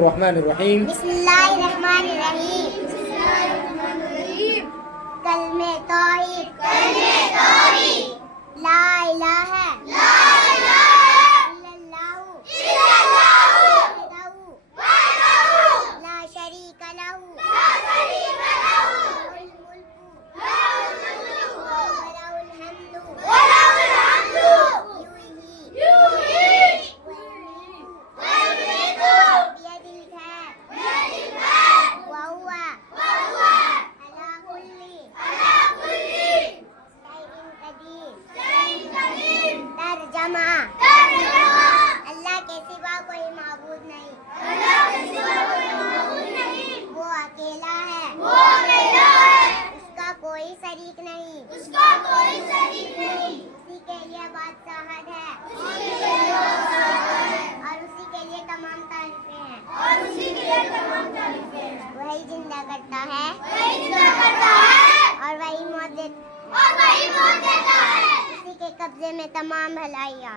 रहमानिर्रहीम। बिस्मिल्लाहिर्रहमानिर्रहीम। कलमे तौहीद ला इलाहा इल्लल्लाहु वहदहु ला शरीका लहु लहुल मुल्कु व लहुल हम्दु युहयी व युमीतु बियदिल खैर व हुवा अला कुल्ली शैइन कदीर। तर्जमा अल्लाह के सिवा कोई माबूद नहीं, वो अकेला है, उसका कोई शरीक नहीं, उसी के लिए बादशाहत है और उसी के लिए तमाम तारीफें हैं। वही जिंदा करता है और वही मौत देता है। उसी के कब्जे में तमाम भलाइयाँ।